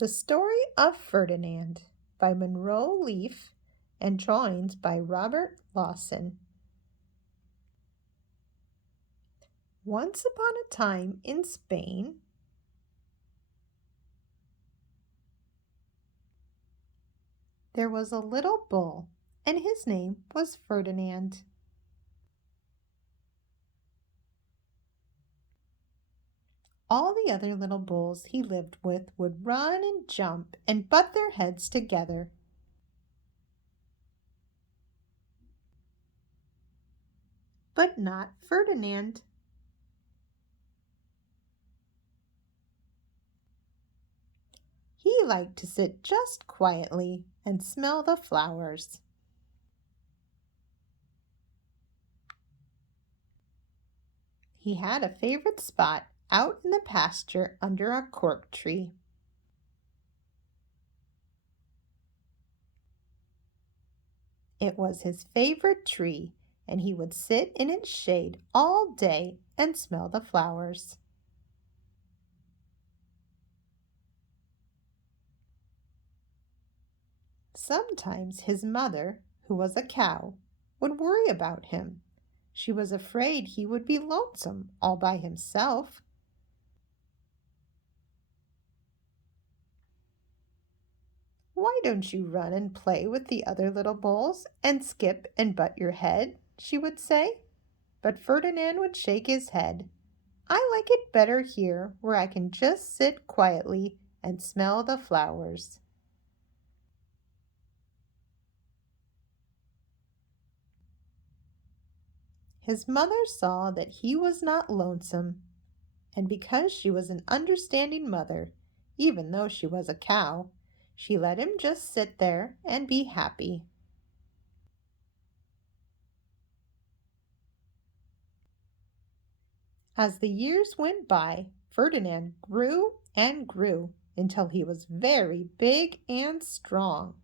The Story of Ferdinand by Monroe Leaf and drawings by Robert Lawson. Once upon a time in Spain, there was a little bull, and his name was Ferdinand. All the other little bulls he lived with would run and jump and butt their heads together. But not Ferdinand. He liked to sit just quietly and smell the flowers. He had a favorite spot out in the pasture under a cork tree. It was his favorite tree, and he would sit in its shade all day and smell the flowers. Sometimes his mother, who was a cow, would worry about him. She was afraid he would be lonesome all by himself. "Why don't you run and play with the other little bulls and skip and butt your head?" she would say. But Ferdinand would shake his head. "I like it better here, where I can just sit quietly and smell the flowers." His mother saw that he was not lonesome, and because she was an understanding mother, even though she was a cow, she let him just sit there and be happy. As the years went by, Ferdinand grew and grew until he was very big and strong.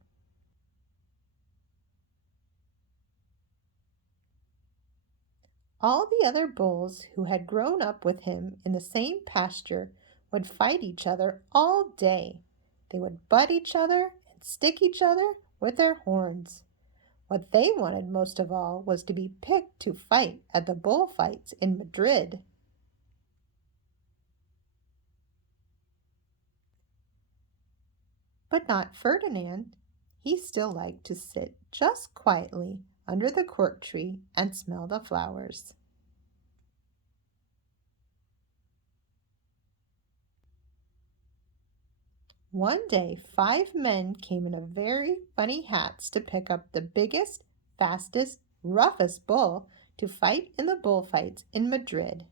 All the other bulls who had grown up with him in the same pasture would fight each other all day. They would butt each other and stick each other with their horns. What they wanted most of all was to be picked to fight at the bullfights in Madrid. But not Ferdinand. He still liked to sit just quietly under the cork tree and smell the flowers. One day, 5 men came in a very funny hats to pick up the biggest, fastest, roughest bull to fight in the bullfights in Madrid.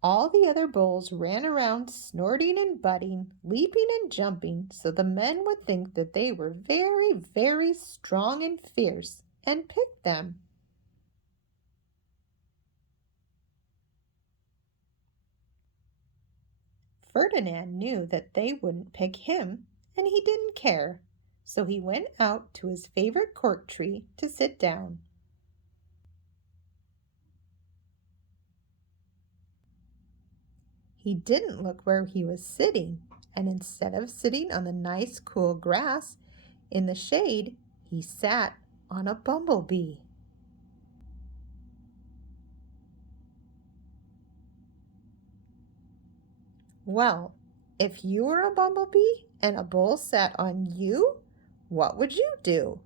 All the other bulls ran around snorting and butting, leaping and jumping, so the men would think that they were very, very strong and fierce and pick them. Ferdinand knew that they wouldn't pick him, and he didn't care, so he went out to his favorite cork tree to sit down. He didn't look where he was sitting, and instead of sitting on the nice cool grass in the shade, he sat on a bumblebee. Well, if you were a bumblebee and a bull sat on you, what would you do?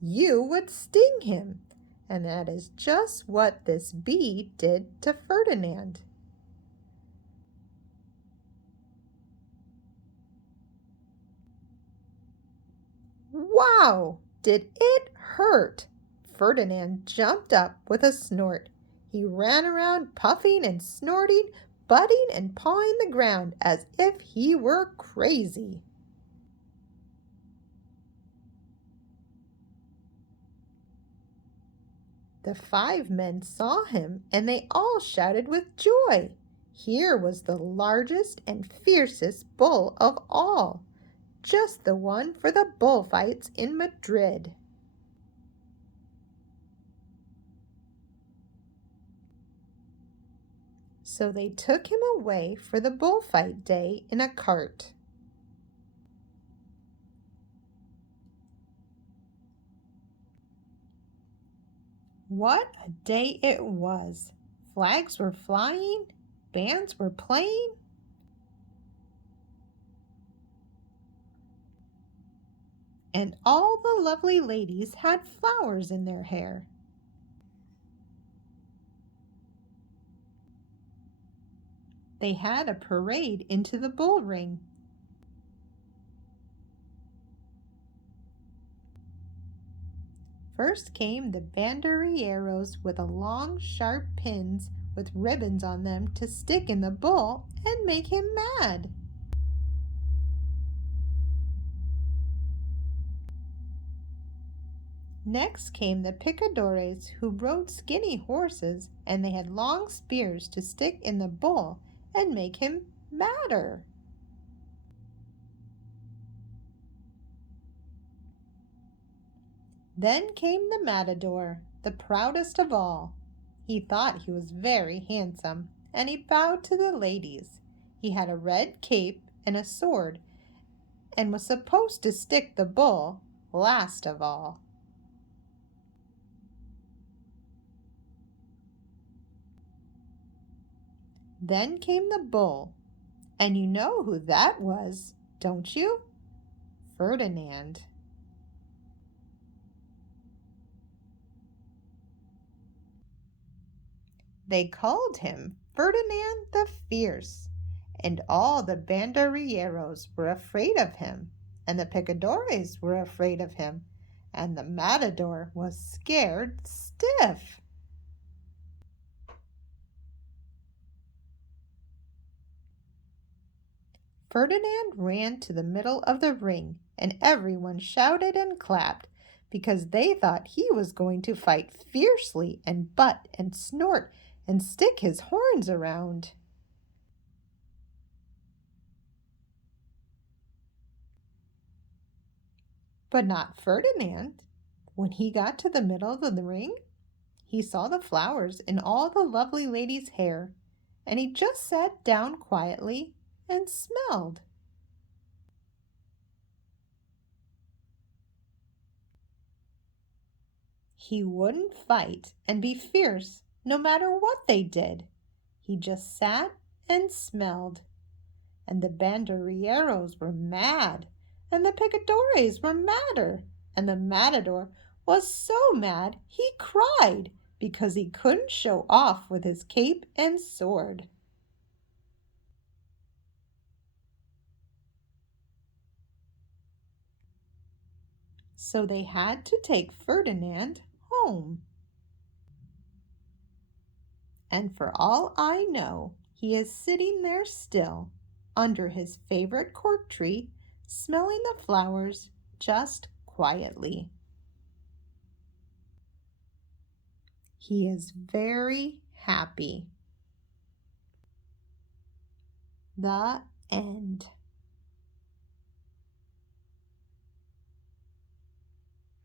You would sting him, and that is just what this bee did to Ferdinand. Wow! Did it hurt? Ferdinand jumped up with a snort. He ran around puffing and snorting, butting and pawing the ground as if he were crazy. The 5 men saw him, and they all shouted with joy. Here was the largest and fiercest bull of all, just the one for the bullfights in Madrid. So they took him away for the bullfight day in a cart. What a day it was! Flags were flying, bands were playing, and all the lovely ladies had flowers in their hair. They had a parade into the bull ring. First came the banderilleros with long, sharp pins with ribbons on them to stick in the bull and make him mad. Next came the picadores who rode skinny horses, and they had long spears to stick in the bull and make him madder. Then came the matador, the proudest of all. He thought he was very handsome, and he bowed to the ladies. He had a red cape and a sword, and was supposed to stick the bull last of all. Then came the bull, and you know who that was, don't you? Ferdinand. They called him Ferdinand the Fierce, and all the banderilleros were afraid of him, and the picadores were afraid of him, and the matador was scared stiff. Ferdinand ran to the middle of the ring, and everyone shouted and clapped because they thought he was going to fight fiercely and butt and snort and stick his horns around. But not Ferdinand. When he got to the middle of the ring, he saw the flowers in all the lovely ladies' hair, and he just sat down quietly and smelled. He wouldn't fight and be fierce no matter what they did. He just sat and smelled. And the banderilleros were mad, and the picadores were madder, and the matador was so mad he cried because he couldn't show off with his cape and sword. So they had to take Ferdinand home. And for all I know, he is sitting there still, under his favorite cork tree, smelling the flowers just quietly. He is very happy. The end.